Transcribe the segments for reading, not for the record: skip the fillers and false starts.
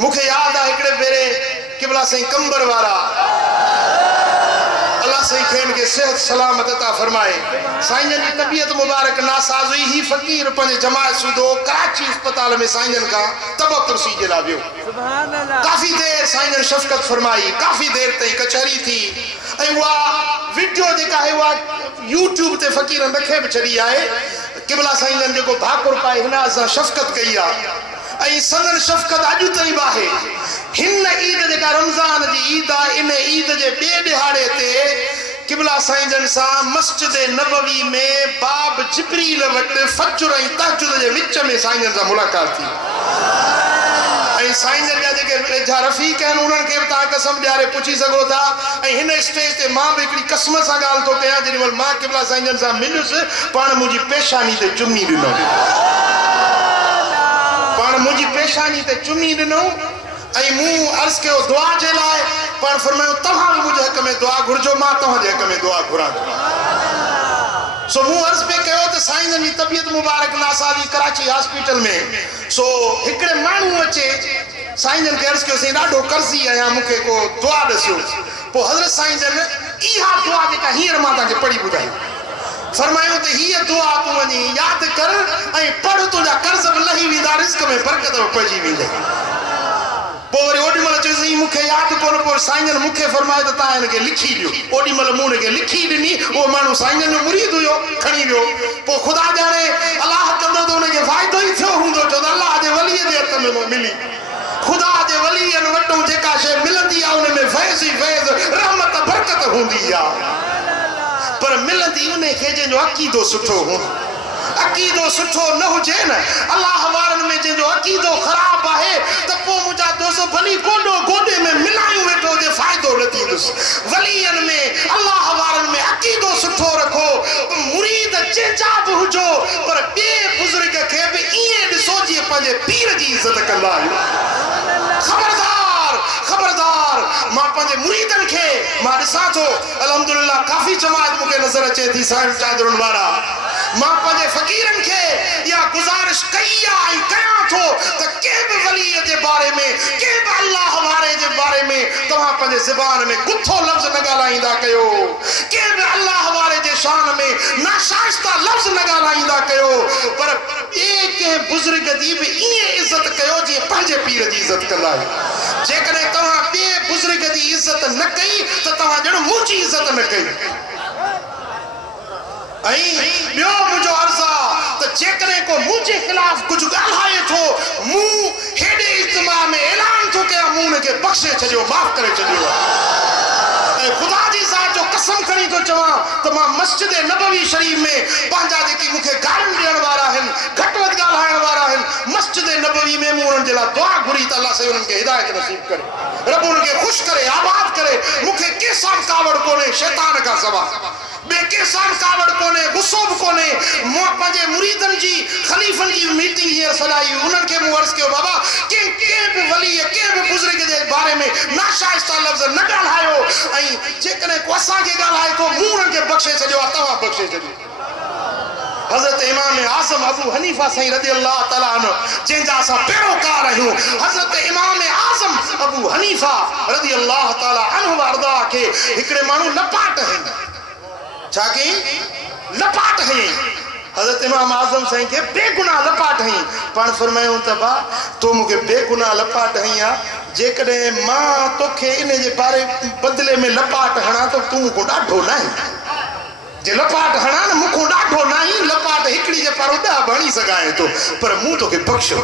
मुखे याद आ हिकड़े भेरे किबला सही कंबर वाला अल्लाह सही खेन के सेहत सलामत अता फरमाए साईं जी तबीयत मुबारक नासाज हुई ही फकीर पंजे जमात सुदो कराची अस्पताल में साईं जन का तब कुर्सी जे ला वियो सुभान अल्लाह काफी देर साईं जन शफकत फरमाई काफी देर तई कचहरी थी ऐ वा वीडियो जेका है वा यूट्यूब ते फकीर रखे भी चली आए किबला साईं जन जो भाकुर पाए हिन असा शफकत कई आ ऐ सदन शफकत अजु तई बाहे हिन ईद जेका रमजान जी ईद आ इन ईद जे बे दिहाड़े ते किबला साईं जन सा मस्जिद नबवी में बाब जिब्रील वट फजर ऐ तहज्जुद जे विच में साईं जन सा मुलाकात थी ऐ साईं जन जा जेके वेझा रफीक आहिनि उन्हनि खे ता कसम ॾियारे पुछी सघो था ऐं हिन स्टेज ते मां भी हिकड़ी कसम सां ॻाल्हि थो कयां जेॾी महिल मां किबला साईं जन सां मिलुसि पाण मुंहिंजी पेशानी ते चुमी ॾिनो पाण मुंहिंजी पेशानी ते चुमी ॾिनो ऐं मूं अर्ज़ कयो दुआ जे लाइ पाण फरमायो तव्हां बि मुंहिंजे हक़ में दुआ घुर्जो मां तव्हांजे हक़ में दुआ घुरां सो मूं अर्ज़ पे कयो त साईं जन जी तबीयत मुबारक नासाजी कराची हॉस्पिटल में सो हिकड़े माण्हू अचे साईं जन खे अर्ज़ कयो साईं ॾाढो कर्ज़ी आहियां मूंखे को दुआ ॾिसियो पोइ हज़रत साईं जन इहा दुआ जेका हींअर मां तव्हांखे पढ़ी ॿुधाई फरमायो त हीअ दुआ तूं वञी यादि कर ऐं पढ़ तुंहिंजा कर्ज़ बि लही वेंदा रिस्क में बरकत पइजी वेंदई पोइ वरी ओॾी महिल चयोसीं मूंखे यादि कोन पोइ साईं जन मूंखे फरमायो त तव्हां हिनखे लिखी ॾियो ओॾी महिल मूं हिनखे लिखी ॾिनी उहो माण्हू साईं जन जो मुरीद हुयो खणी वियो पोइ ख़ुदा ॼाणे अलाह कंदो त हुनखे फ़ाइदो ई थियो हूंदो छो त अलाह जे वलीअ जे हथ में मिली ख़ुदा जे वलीअनि वटि जेका शइ मिलंदी आहे उन में फैज़ ई फैज़ रहमत बरकत हूंदी आहे पर मिलंदी उन खे जंहिंजो अक़ीदो सुठो हूंदो अक़ीदो सुठो न हुजे न अल्लाह वारनि में जंहिंजो अक़ीदो ख़राब आहे त पोइ मुंहिंजा दोस्त भली गोॾो गोॾे में मिलायूं वेठो हुजे फ़ाइदो न थींदुसि वलीअनि में अल्लाह वारनि में अक़ीदो सुठो रखो मुरीद जंहिंजा बि हुजो पर ॿिए बुज़ुर्ग खे बि ईअं ॾिसो जीअं पंहिंजे पीर जी इज़त कंदा आहियो खबरदार खबरदार मां पंहिंजे मुरीदनि खे मां ॾिसां थो अल्हम्दुलिल्लाह काफ़ी जमात मूंखे नज़र अचे थी साईं चादरुनि वारा मां पंहिंजे फ़क़ीरनि खे इहा गुज़ारिश कई आहे ऐं कयां थो त कंहिं बि वलीअ जे बारे में कंहिं बि अल्लाह वारे जे बारे में तव्हां पंहिंजे ज़बान में गुथो लफ़्ज़ न ॻाल्हाईंदा कयो कंहिं बि अल्लाह वारे जे शान में नाशाइस्ता लफ़्ज़ न ॻाल्हाईंदा कयो पर ॿिए कंहिं बुज़ुर्ग जी बि ईअं इज़त कयो जीअं पंहिंजे पीर जी इज़त कंदा आहियो जेकॾहिं तव्हां ॿिए बुज़ुर्ग जी इज़त न कई त तव्हां ॼण मुंहिंजी इज़त न कई ॿियो मुंहिंजो अर्ज़ु आहे त जेकॾहिं को मुंहिंजे ख़िलाफ़ कुझु ॻाल्हाए थो मूं हेॾे इज्तिमा में ऐलान थो कयां मूं हुनखे बख़्शे छॾियो माफ़ करे छॾियो ऐं ख़ुदा जी ज़ात जो कसम खणी थो चवां त मां मस्जिद नबवी शरीफ़ में पंहिंजा जेकी मूंखे ॻाल्हियूं ॾियण वारा आहिनि घटि वधि ॻाल्हाइण वारा आहिनि मस्जिद नबवी में मूं उन्हनि जे लाइ दुआ घुरी त अल्लाह साईं उन्हनि खे हिदायत नसीब करे रब उन्हनि खे ख़ुशि करे आबाद करे मूंखे कंहिंसां कावड़ कोन्हे शैतान खां सवाइ ॿिए कंहिंसां कावड़ कोन्हे गुस्सो बि कोन्हे मां पंहिंजे मुरीदनि जी ख़लीफ़नि जी मीटिंग हींअर सॾाई उन्हनि खे मूं अर्ज़ु कयो बाबा कंहिं बि वलीअ कंहिं बि बुज़ुर्ग जे बारे में नाशाइस्ता लफ़्ज़ न ॻाल्हायो ऐं जेकॾहिं को असांखे ॻाल्हाए थो मूं उन्हनि खे बख़्शे छॾियो आहे तव्हां बख़्शे छॾियो हज़रत इमाम आज़म अबू हनीफ़ा साईं रज़ी अल्लाह तआला अन्हु जंहिंजा असां पैरोकार आहियूं हज़रत इमाम आज़म अबू हनीफ़ा रज़ी अल्लाह तआला अन्हु वारदा खे हिकिड़े माण्हू लपाट हईं छा कई लपाट हईं हज़रत इमाम आज़म साईं खे बेगुनाह लपाट हईं पाण फरमायूं त बा तो मूंखे बेगुनाह लपाट हईं आहे जेकॾहिं मां तोखे इन जे बारे बदिले में लपाट हणां त तूं मूंखां ॾाढो न आहीं जे लपाट हणां न मूंखां ॾाढो न आहीं लपाट हिकिड़ी जे पारो 10 हणी सघां थो पर मूं तोखे बख़्शो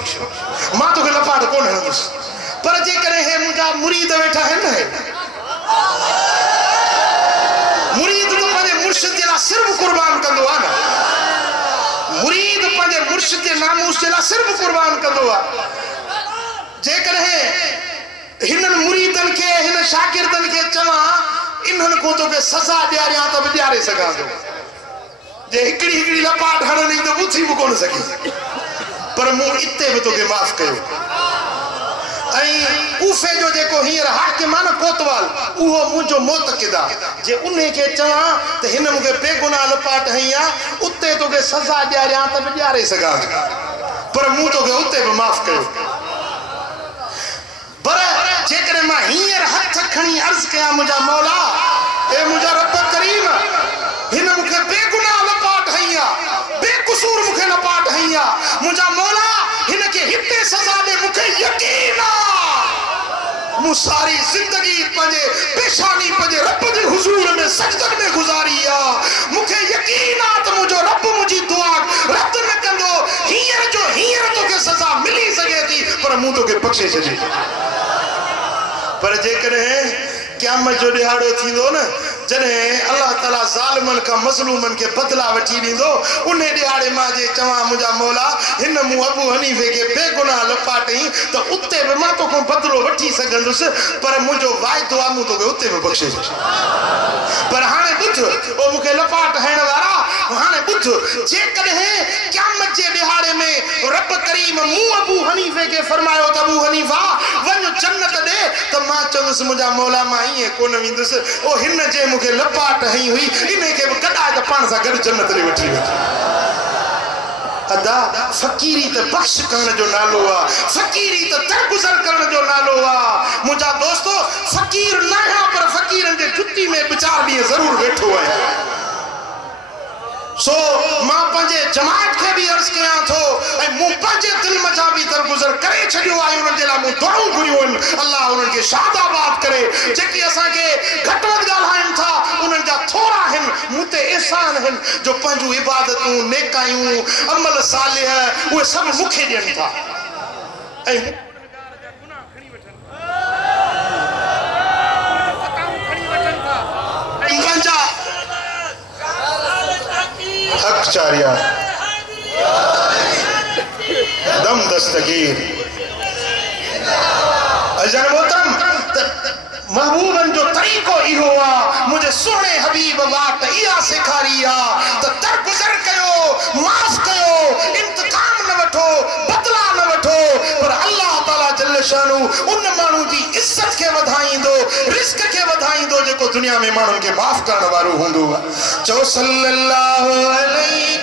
मां तोखे लपाट कोन हणंदुसि पर जेकॾहिं हे मुंहिंजा मुरीद वेठा आहिनि मुरीद तो पंहिंजे मुर्शिद जे लाइ सिर्फ़ कुर्बान कंदो आहे न मुरीद पंहिंजे मुर्शिद जे नामूस जे लाइ सिर्फ़ कुर्बान कंदो आहे जेकॾहिं हिननि मुरीदनि खे हिन शागिर्दनि खे चवां इन्हनि को तोखे सज़ा ॾियारियां त बि ॾियारे सघां थो जे हिकिड़ी लपाट हणणी त उथी बि कोन सघी पर मूं इते बि तोखे माफ़ कयो ऐं कूफे जो जेको हींअर हाकिम आहे न कोतवाल उहो मुंहिंजो मोतक़िद आहे जे उन खे चवां त हिन मूंखे बेगुनाह लपाट हई आहे उते तोखे सज़ा ॾियारियां त बि ॾियारे सघां पर मूं तोखे उते बि माफ़ कयो खणी अर्ज कया मुझा मौला ए मुझा रब करीम हिन मुखे बेगुनाह लपाट हईया बेकसूर मुखे लपाट हईया मुझा मौला हिन के हिते सजा दे मुखे यकीन मु सारी जिंदगी पंजे पेशानी पंजे रब दे हुजूर में सजदन में गुजारिया मुखे यकीन आ त मुझो रब मुझी दुआ रद न कंदो हीयर जो हीयर तो के सजा मिली सके थी पर मु तो के बख्शे छे पर जे करे क़यामत जो दिहाड़ो थींदो न जने अल्लाह ताला जालिमन का मजलूमन के बदला वठी दींदो उन्हें दिहाड़े मां जे चवा मुझा मौला हिन मु अबू हनीफे के बेगुनाह लपाटई तो उते भी मां तो को बदलो वठी सकंदुस पर मुझो वायदो आ मु तो के उते भी बख्शे पर हाने बुझ ओ मुके लपाट हण वाला हाने बुझ जे कदे क़यामत जे दिहाड़े में रब करीम मु अबू हनीफे के फरमायो त अबू हनीफा वन जन्नत दे तो मां चंदस मुझा मौला मां ही कोन विंदुस ओ हिन जे मुखे लपाट हई हुई इने के कदा त पान सा गड जन्नत ले वठी अदा फकीरी त बख्श करण जो नालो आ फकीरी त दरगुजर करण जो नालो आ मुझा दोस्तों फकीर ना पर फकीरन जे जुत्ती में विचार दी जरूर बैठो है सो मां पंजे जमात के भी अर्ज कया थो ए मु पंजे दिल मजा भी दरगुजर करे छडियो आई उन जे ला मु दुआऊं घुरियोन अल्लाह उन के शादाबाद करे जेकी असा के घटवत गालाइन था उन जा थोड़ा हन मुते एहसान हन जो पंजू इबादतूं नेकायूं अमल सालिह वो सब मुखे देन था ए अक्षारिया दम दस्तगीर अजन मोहतरम महबूबन जो तरीको इहो आ मुझे सोने हबीब बात इया सिखारिया तो दरगुजर कयो माफ कयो इंतकाम न वठो बदला न वठो पर अल्लाह ताला जल्ल शानु उन मानू जी इज्जत के वधाईंदो रिस्क के वधाईंदो जेको दुनिया में मानू के माफ करण वारो हुंदो चो सल्लल्लाहु अलैहि